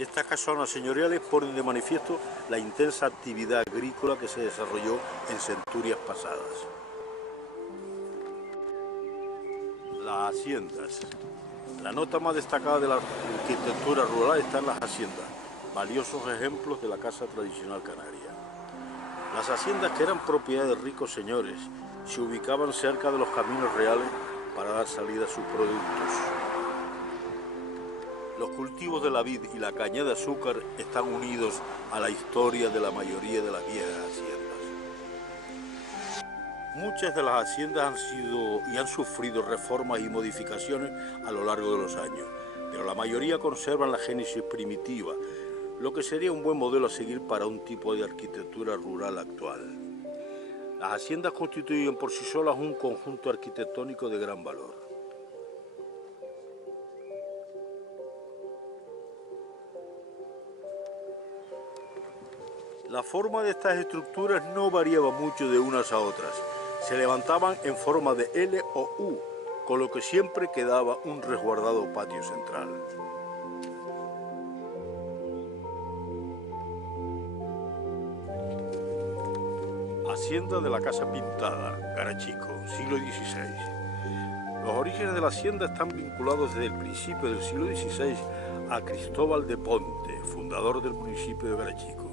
Estas casonas señoriales ponen de manifiesto la intensa actividad agrícola que se desarrolló en centurias pasadas. Las haciendas. La nota más destacada de la arquitectura rural está en las haciendas, valiosos ejemplos de la casa tradicional canaria. Las haciendas, que eran propiedad de ricos señores, se ubicaban cerca de los caminos reales para dar salida a sus productos. Los cultivos de la vid y la caña de azúcar están unidos a la historia de la mayoría de las viejas haciendas. Muchas de las haciendas han sido y han sufrido reformas y modificaciones a lo largo de los años, pero la mayoría conservan la génesis primitiva, lo que sería un buen modelo a seguir para un tipo de arquitectura rural actual. Las haciendas constituyen por sí solas un conjunto arquitectónico de gran valor. La forma de estas estructuras no variaba mucho de unas a otras. Se levantaban en forma de L o U, con lo que siempre quedaba un resguardado patio central. Hacienda de la Casa Pintada, Garachico, siglo XVI. Los orígenes de la hacienda están vinculados desde el principio del siglo XVI a Cristóbal de Ponte, fundador del municipio de Garachico.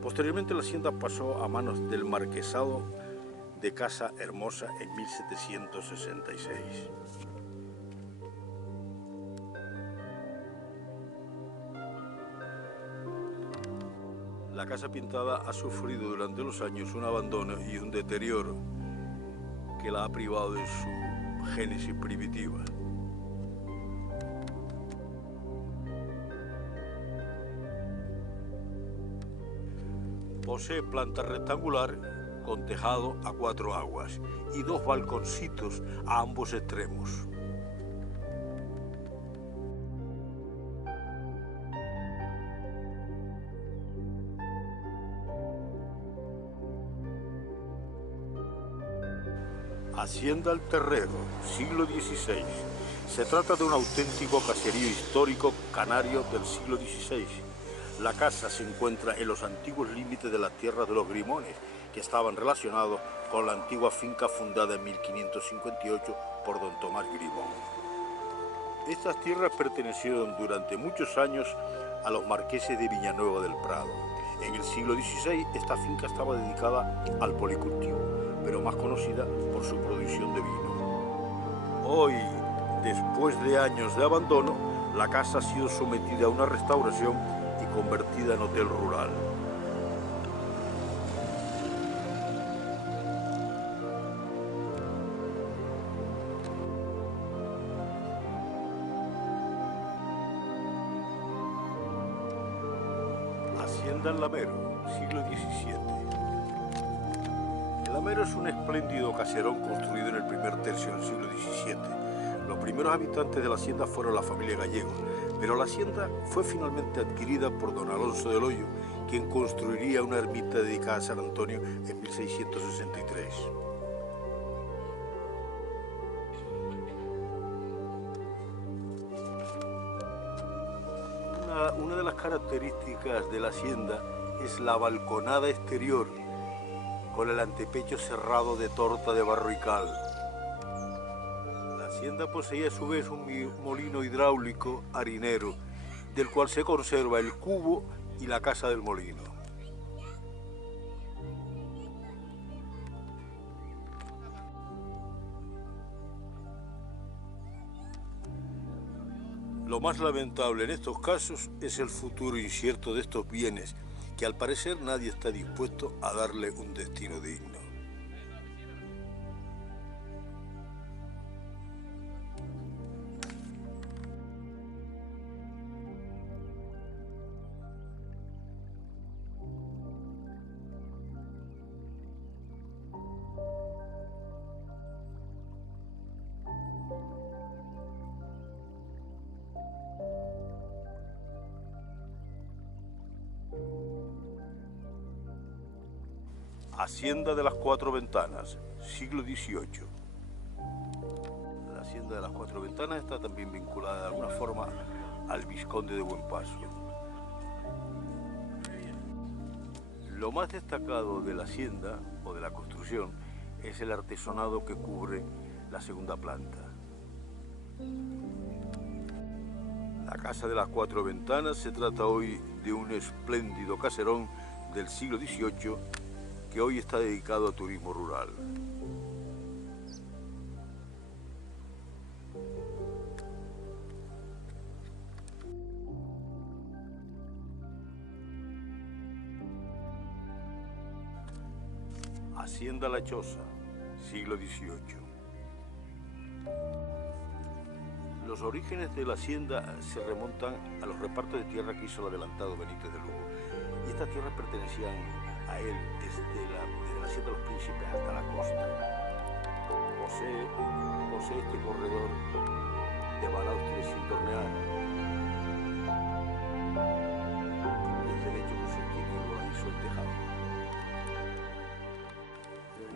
Posteriormente la hacienda pasó a manos del marquesado de Casa Hermosa en 1766. La Casa Pintada ha sufrido durante los años un abandono y un deterioro que la ha privado de su génesis primitiva. Posee planta rectangular con tejado a 4 aguas y 2 balconcitos a ambos extremos. Hacienda El Terrero, siglo XVI. Se trata de un auténtico caserío histórico canario del siglo XVI. La casa se encuentra en los antiguos límites de las tierras de los Grimones, que estaban relacionados con la antigua finca fundada en 1558 por don Tomás Grimón. Estas tierras pertenecieron durante muchos años a los marqueses de Villanueva del Prado. En el siglo XVI esta finca estaba dedicada al policultivo, pero más conocida por su producción de vino. Hoy, después de años de abandono, la casa ha sido sometida a una restauración y convertida en hotel rural. Hacienda El Lamero, siglo XVII. El Lamero es un espléndido caserón construido en el primer tercio del siglo XVII. Los primeros habitantes de la hacienda fueron la familia Gallego, pero la hacienda fue finalmente adquirida por don Alonso del Hoyo, quien construiría una ermita dedicada a San Antonio en 1663. Una de las características de la hacienda es la balconada exterior, con el antepecho cerrado de torta de barro y cal. La hacienda poseía a su vez un molino hidráulico harinero, del cual se conserva el cubo y la casa del molino. Lo más lamentable en estos casos es el futuro incierto de estos bienes, que al parecer nadie está dispuesto a darle un destino digno. Hacienda de las Cuatro Ventanas, siglo XVIII. La Hacienda de las Cuatro Ventanas está también vinculada de alguna forma al vizconde de Buenpaso. Lo más destacado de la hacienda o de la construcción es el artesonado que cubre la segunda planta. La Casa de las Cuatro Ventanas se trata hoy de un espléndido caserón del siglo XVIII que hoy está dedicado a turismo rural. Hacienda La Choza, siglo XVIII. Los orígenes de la hacienda se remontan a los repartos de tierra que hizo el adelantado Benítez de Lugo. Y estas tierras pertenecían a él desde la hacienda de los Príncipes hasta la costa. Posee este corredor de balaustres sin tornear y el derecho que sostiene el voladizo el tejado.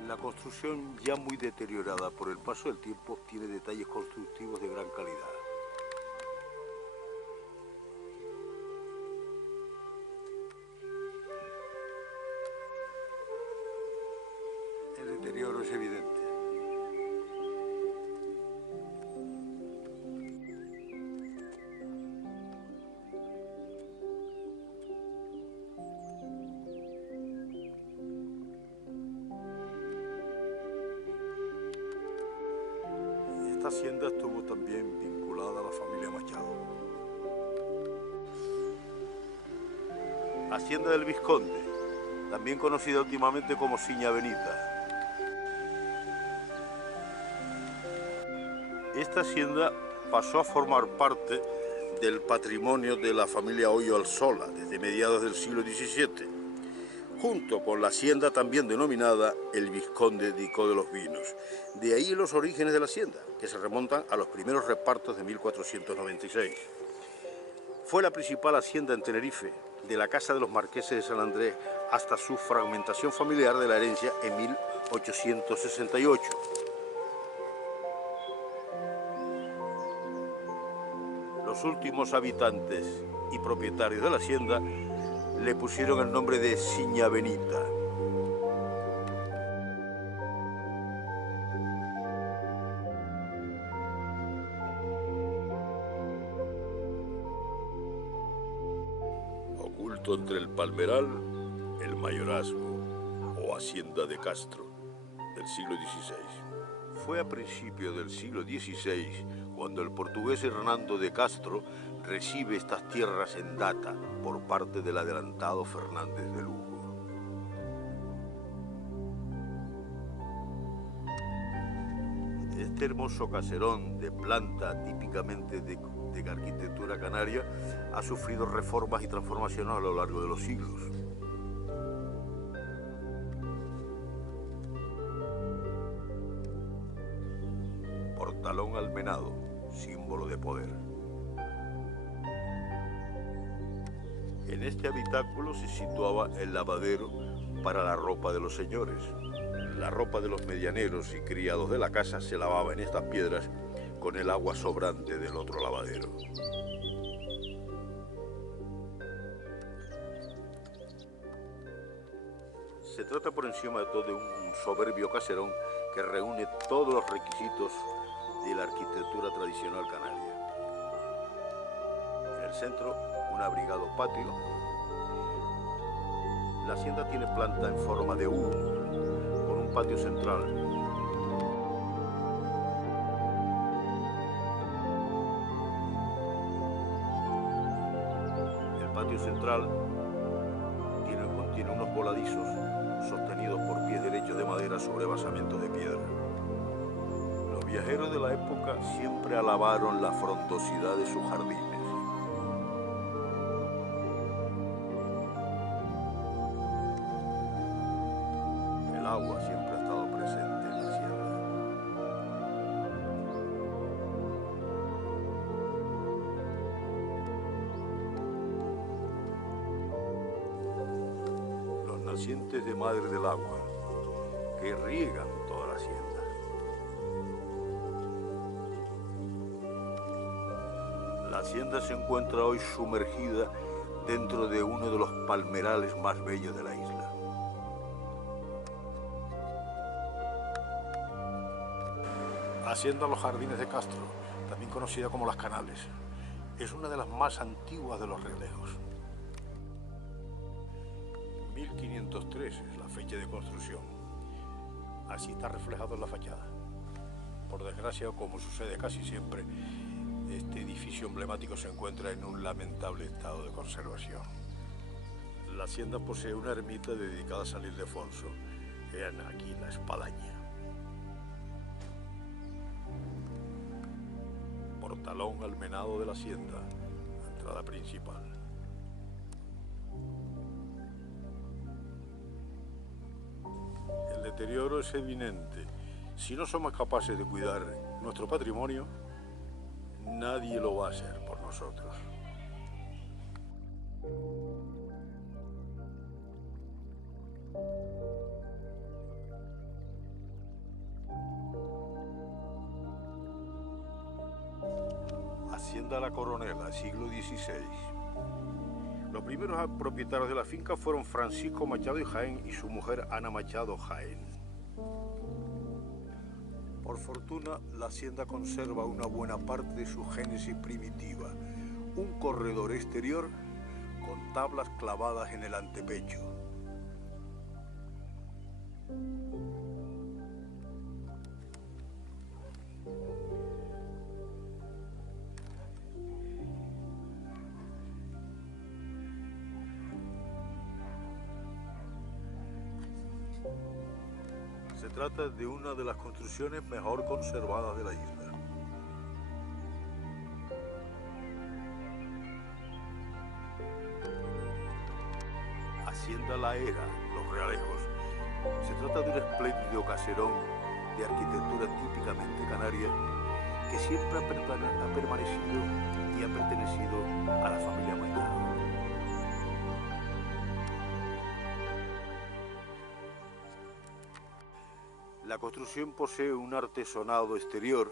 La construcción, ya muy deteriorada por el paso del tiempo, tiene detalles constructivos de gran calidad. El deterioro es evidente. Esta hacienda estuvo también vinculada a la familia Machado. Hacienda del Vizconde, también conocida últimamente como Siña Benita. Esta hacienda pasó a formar parte del patrimonio de la familia Hoyo Alsola desde mediados del siglo XVII, junto con la hacienda también denominada el Vizconde Dicó de los Vinos. De ahí los orígenes de la hacienda, que se remontan a los primeros repartos de 1496. Fue la principal hacienda en Tenerife, de la casa de los marqueses de San Andrés hasta su fragmentación familiar de la herencia en 1868. Los últimos habitantes y propietarios de la hacienda le pusieron el nombre de Siña Benita. Oculto entre el palmeral, el mayorazgo o hacienda de Castro del siglo XVI. Fue a principios del siglo XVI cuando el portugués Hernando de Castro recibe estas tierras en data por parte del adelantado Fernández de Lugo. Este hermoso caserón de planta típicamente de arquitectura canaria ha sufrido reformas y transformaciones a lo largo de los siglos. Portalón almenado, símbolo de poder. En este habitáculo se situaba el lavadero para la ropa de los señores. La ropa de los medianeros y criados de la casa se lavaba en estas piedras con el agua sobrante del otro lavadero. Se trata por encima de todo de un soberbio caserón que reúne todos los requisitos de la arquitectura tradicional canaria. En el centro, un abrigado patio. La hacienda tiene planta en forma de U, con un patio central. El patio central contiene unos voladizos sostenidos por pies derechos de madera sobre basamentos de piedra. Los viajeros de la época siempre alabaron la frondosidad de sus jardines. El agua siempre ha estado presente en la hacienda. Los nacientes de Madre del Agua, que riegan toda la hacienda. La hacienda se encuentra hoy sumergida dentro de uno de los palmerales más bellos de la isla. Hacienda Los Jardines de Castro, también conocida como Las Canales, es una de las más antiguas de los Realejos. 1503 es la fecha de construcción. Así está reflejado en la fachada. Por desgracia, como sucede casi siempre, este edificio emblemático se encuentra en un lamentable estado de conservación. La hacienda posee una ermita dedicada a San Ildefonso. Vean aquí la espadaña. Portalón almenado de la hacienda, entrada principal. El deterioro es evidente. Si no somos capaces de cuidar nuestro patrimonio, nadie lo va a hacer por nosotros. Hacienda La Coronela, siglo XVI. Los primeros propietarios de la finca fueron Francisco Machado y Jaén y su mujer Ana Machado Jaén. Por fortuna, la hacienda conserva una buena parte de su génesis primitiva, un corredor exterior con tablas clavadas en el antepecho. Se trata de una de las construcciones mejor conservadas de la isla. Hacienda La Era, Los Realejos. Se trata de un espléndido caserón de arquitectura típicamente canaria que siempre ha permanecido y ha pertenecido a la familia Machado. La construcción posee un artesonado exterior,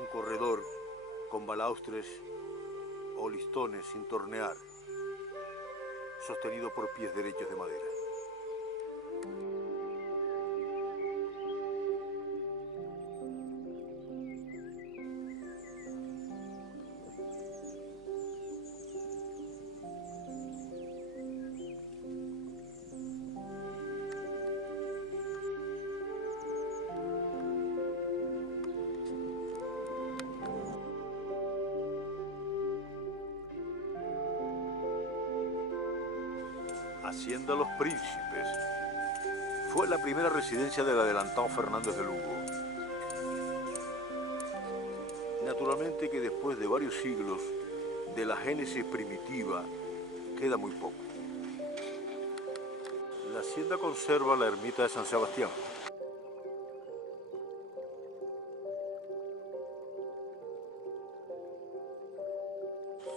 un corredor con balaustres o listones sin tornear, sostenido por pies derechos de madera. Hacienda Los Príncipes fue la primera residencia del adelantado Fernández de Lugo. Naturalmente que después de varios siglos de la génesis primitiva queda muy poco. La hacienda conserva la ermita de San Sebastián.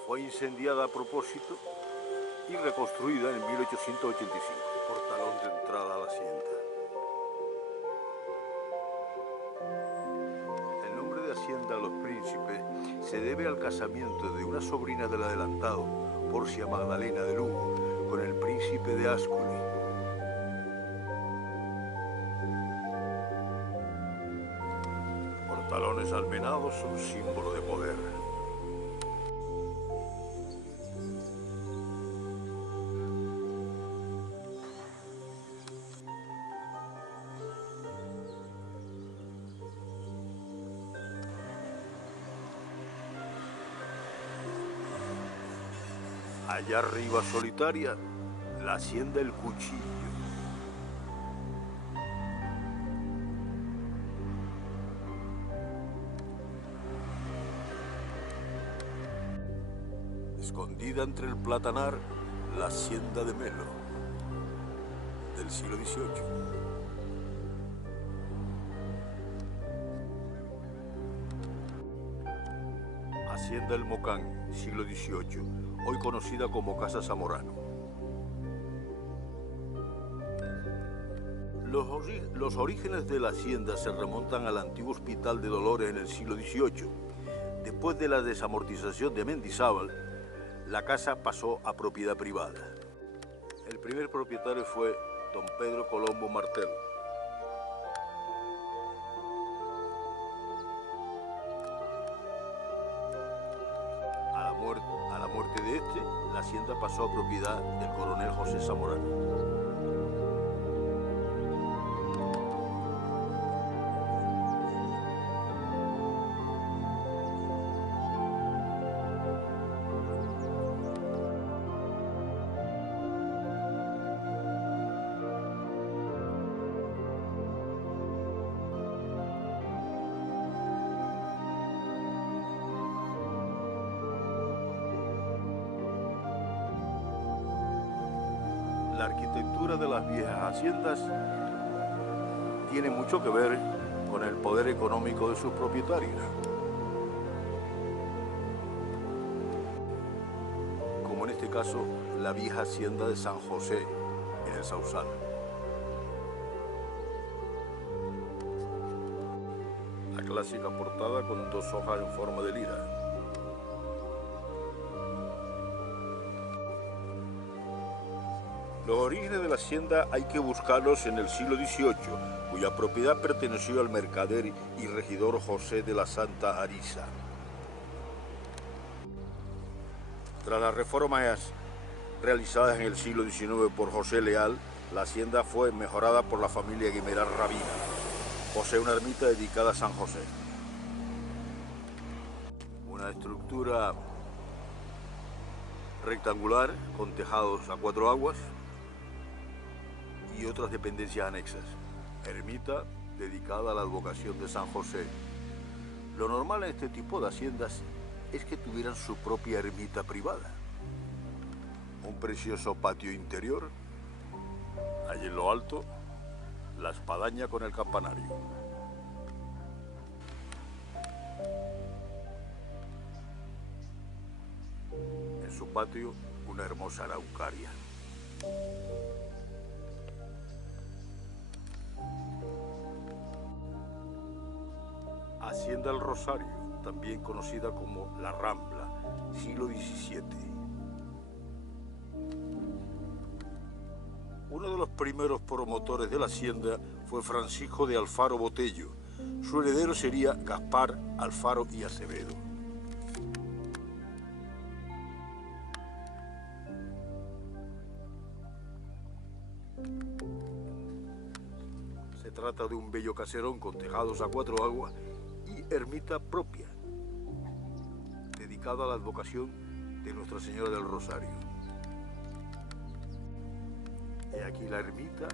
Fue incendiada a propósito y reconstruida en 1885, portalón de entrada a la hacienda. El nombre de Hacienda Los Príncipes se debe al casamiento de una sobrina del adelantado, Porcia Magdalena de Lugo, con el príncipe de Ascoli. Portalones almenados son símbolo de poder. Allá arriba solitaria, la hacienda El Cuchillo. Escondida entre el platanar, la hacienda de Melo, del siglo XVIII. Hacienda El Mocán, siglo XVIII, hoy conocida como Casa Zamorano. Los orígenes de la hacienda se remontan al antiguo Hospital de Dolores en el siglo XVIII. Después de la desamortización de Mendizábal, la casa pasó a propiedad privada. El primer propietario fue don Pedro Colombo Martel. la hacienda pasó a propiedad del coronel José Zamorano. La arquitectura de las viejas haciendas tiene mucho que ver con el poder económico de sus propietarios. Como en este caso, la vieja hacienda de San José, en el Sausal. La clásica portada con dos hojas en forma de lira. Los orígenes de la hacienda hay que buscarlos en el siglo XVIII, cuya propiedad perteneció al mercader y regidor José de la Santa Ariza. Tras las reformas realizadas en el siglo XIX por José Leal, la hacienda fue mejorada por la familia Guimerá Rabina. Posee una ermita dedicada a San José. Una estructura rectangular con tejados a cuatro aguas y otras dependencias anexas. Ermita dedicada a la advocación de San José. Lo normal en este tipo de haciendas es que tuvieran su propia ermita privada. Un precioso patio interior, allí en lo alto, la espadaña con el campanario. En su patio, una hermosa araucaria. Hacienda El Rosario, también conocida como La Rambla, siglo XVII. Uno de los primeros promotores de la hacienda fue Francisco de Alfaro Botello. Su heredero sería Gaspar Alfaro y Acevedo. Se trata de un bello caserón con tejados a cuatro aguas y ermita propia, dedicada a la advocación de Nuestra Señora del Rosario. He aquí la ermita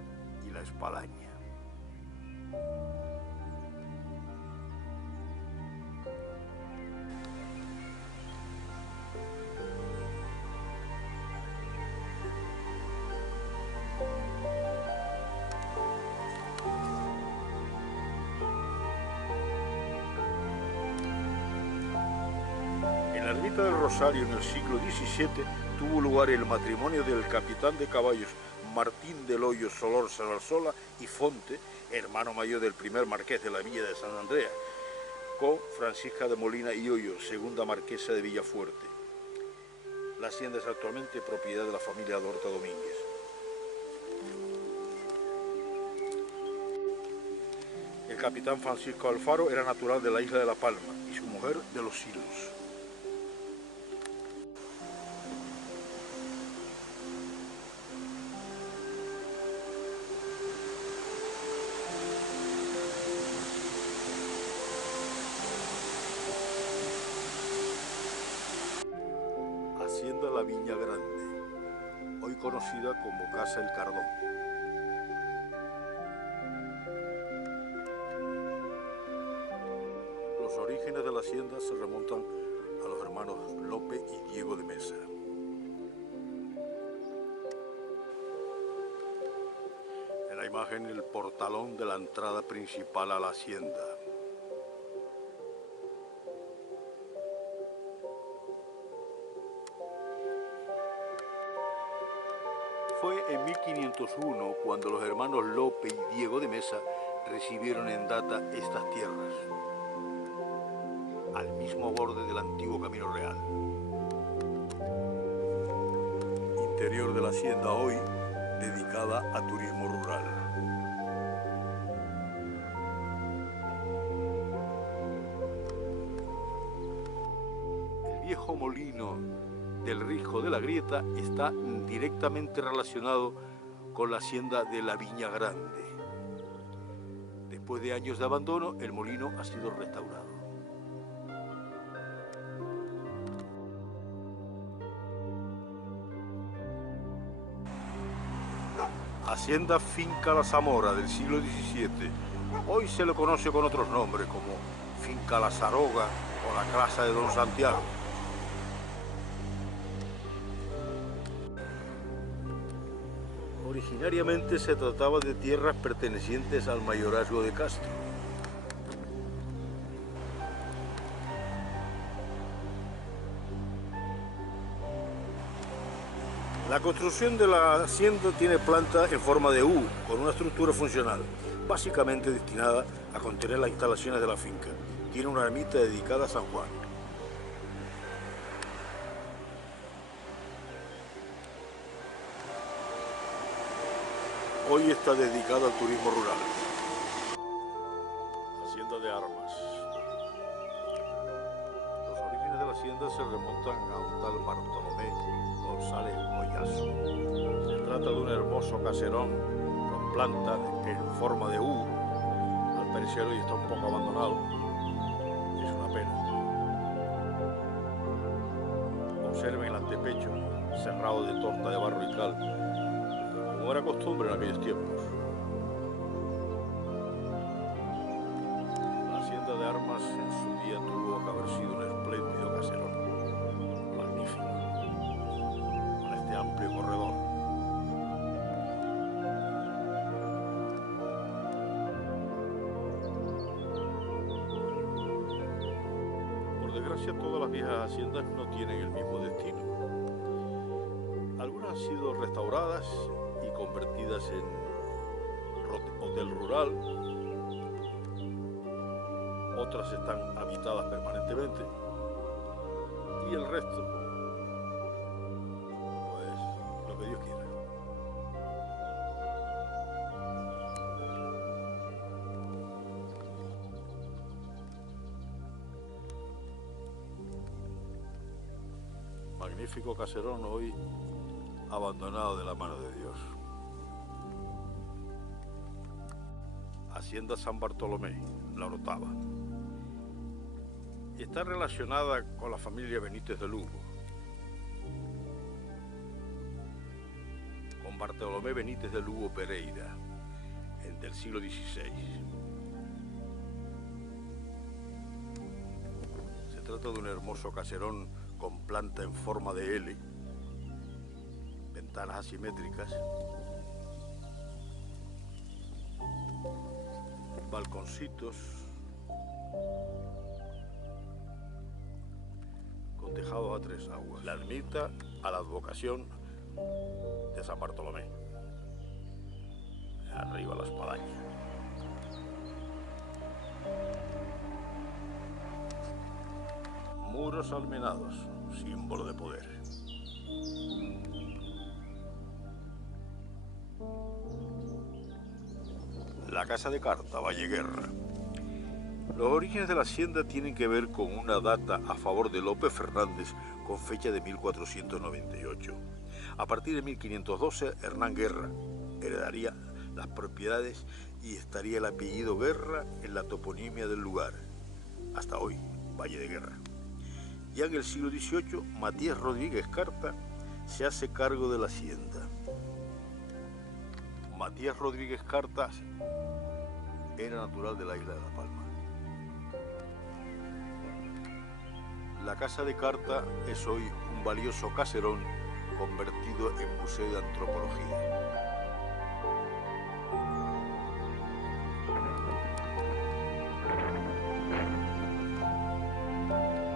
y la espadaña. En la ermita del Rosario, en el siglo XVII, tuvo lugar el matrimonio del capitán de caballos Martín del Hoyo Solórzano Arzola y Fonte, hermano mayor del primer marqués de la villa de San Andrea, con Francisca de Molina y Hoyo, segunda marquesa de Villafuerte. La hacienda es actualmente propiedad de la familia Dorta Domínguez. El capitán Francisco Alfaro era natural de la isla de La Palma y su mujer de Los Silos. Hacienda La Viña Grande, hoy conocida como Casa El Cardón. Los orígenes de la hacienda se remontan a los hermanos Lope y Diego de Mesa. En la imagen, el portalón de la entrada principal a la hacienda. Fue en 1501 cuando los hermanos Lope y Diego de Mesa recibieron en data estas tierras, al mismo borde del antiguo Camino Real. Interior de la hacienda hoy dedicada a turismo rural. El viejo molino del Risco de la Grieta está directamente relacionado con la hacienda de la Viña Grande. Después de años de abandono, el molino ha sido restaurado. Hacienda Finca La Zamora del siglo XVII. Hoy se lo conoce con otros nombres como Finca La Zaroga o la Casa de Don Santiago. Originariamente se trataba de tierras pertenecientes al mayorazgo de Castro. La construcción de la hacienda tiene planta en forma de U, con una estructura funcional, básicamente destinada a contener las instalaciones de la finca. Tiene una ermita dedicada a San Juan. Hoy está dedicada al turismo rural. Hacienda de Armas. Los orígenes de la hacienda se remontan a un tal Bartolomé González Goyazo. Se trata de un hermoso caserón con planta en forma de U. Al parecer hoy está un poco abandonado. Es una pena. Observen el antepecho cerrado de torta de barro y cal, como era costumbre en aquellos tiempos. La hacienda de Armas en su día tuvo que haber sido un espléndido caserón, magnífico, con este amplio corredor. Por desgracia, todas las viejas haciendas no tienen el mismo destino. Algunas han sido restauradas y convertidas en hotel rural, otras están habitadas permanentemente y el resto, pues lo que Dios quiera. Magnífico caserón hoy abandonado de la mano de Dios. Hacienda San Bartolomé, la Orotava. Está relacionada con la familia Benítez de Lugo, con Bartolomé Benítez de Lugo Pereira, del siglo XVI. Se trata de un hermoso caserón con planta en forma de L, ventanas asimétricas, balconcitos con tejados a tres aguas. La ermita a la advocación de San Bartolomé. Arriba la espadaña. Muros almenados, símbolo de poder. La casa de carta, Valleguerra. Los orígenes de la hacienda tienen que ver con una data a favor de López Fernández con fecha de 1498. A partir de 1512, Hernán Guerra heredaría las propiedades y estaría el apellido Guerra en la toponimia del lugar, hasta hoy, Valle de Guerra. Ya en el siglo XVIII, Matías Rodríguez Carta se hace cargo de la hacienda. Matías Rodríguez Carta era natural de la isla de La Palma. La casa de Carta es hoy un valioso caserón convertido en museo de antropología.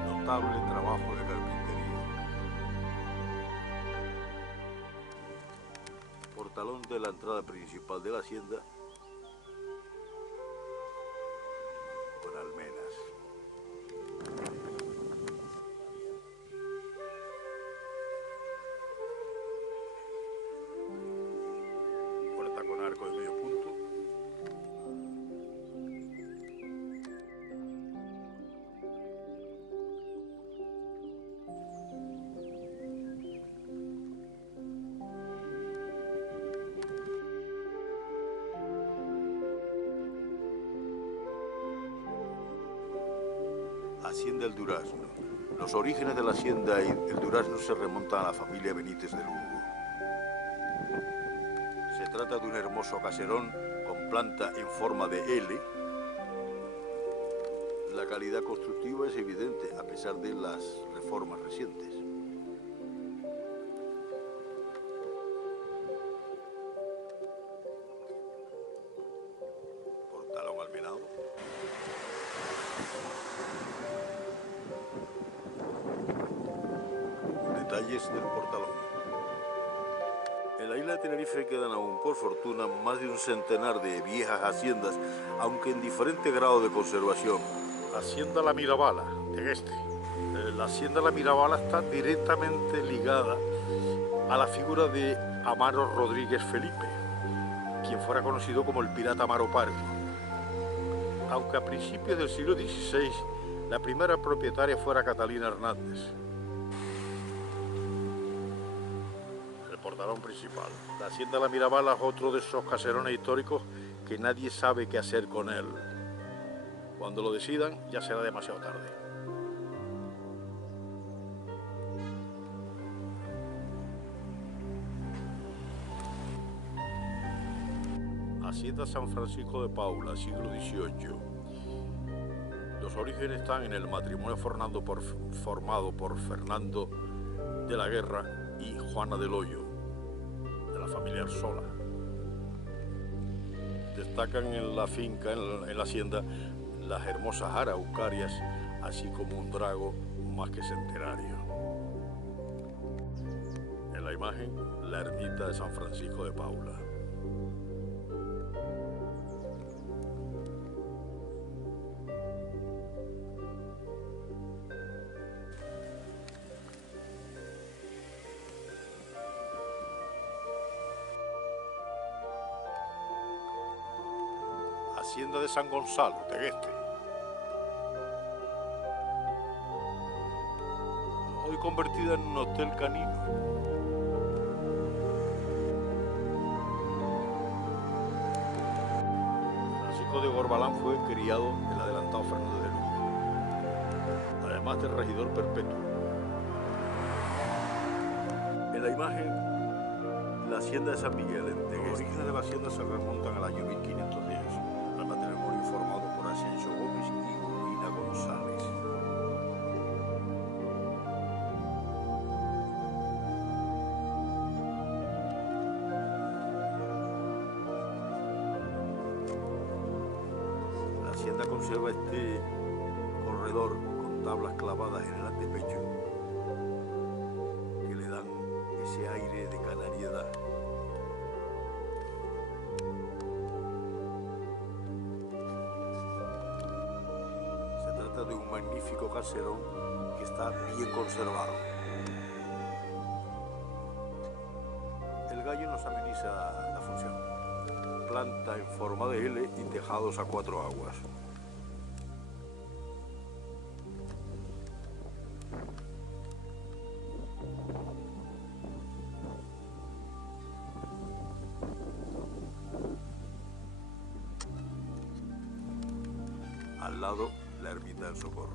Notable trabajo de carpintería. Portalón de la entrada principal de la hacienda con almenas. Puerta con arco de medio punto. Hacienda El Durazno. Los orígenes de la hacienda El Durazno se remontan a la familia Benítez de Lugo. Se trata de un hermoso caserón con planta en forma de L. La calidad constructiva es evidente a pesar de las reformas recientes. Portalón almenado. Detalles del portalón. En la isla de Tenerife quedan aún, por fortuna, más de un centenar de viejas haciendas, aunque en diferente grado de conservación. Hacienda La Mirabala, de este. La hacienda La Mirabala está directamente ligada a la figura de Amaro Rodríguez Felipe, quien fuera conocido como el pirata Amaro Pargo. Aunque a principios del siglo XVI la primera propietaria fuera Catalina Hernández. El portalón principal. La hacienda La Mirabala es otro de esos caserones históricos que nadie sabe qué hacer con él. Cuando lo decidan ya será demasiado tarde. Hacienda San Francisco de Paula, siglo XVIII. Los orígenes están en el matrimonio formado por Fernando de la Guerra y Juana del Hoyo, de la familia Arzola. Destacan en la finca, en la hacienda, las hermosas araucarias, así como un drago más que centenario. En la imagen, la ermita de San Francisco de Paula. Hacienda de San Gonzalo, Tegueste. Hoy convertida en un hotel canino. Francisco de Gorbalán fue criado el adelantado Fernando de Lugo, además del regidor perpetuo. En la imagen, la hacienda de San Miguel en Tegueste. Los orígenes de la hacienda se remontan al año 1510. Al matrimonio formado por Asensio Gómez y Urina González. La hacienda conserva este corredor con tablas clavadas en el antepecho que le dan ese aire de canariedad. De un magnífico caserón que está bien conservado. El gallo nos ameniza la función. Planta en forma de L y tejados a 4 aguas. Al lado, la ermita del Socorro.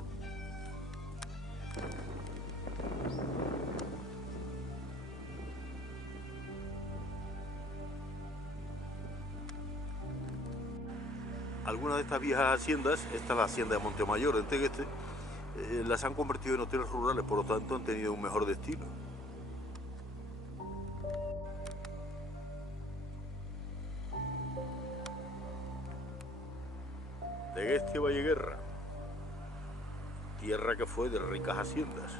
Algunas de estas viejas haciendas, esta es la hacienda de Montemayor en Tegueste, las han convertido en hoteles rurales, por lo tanto han tenido un mejor destino. Tegueste Valleguerra, tierra que fue de ricas haciendas.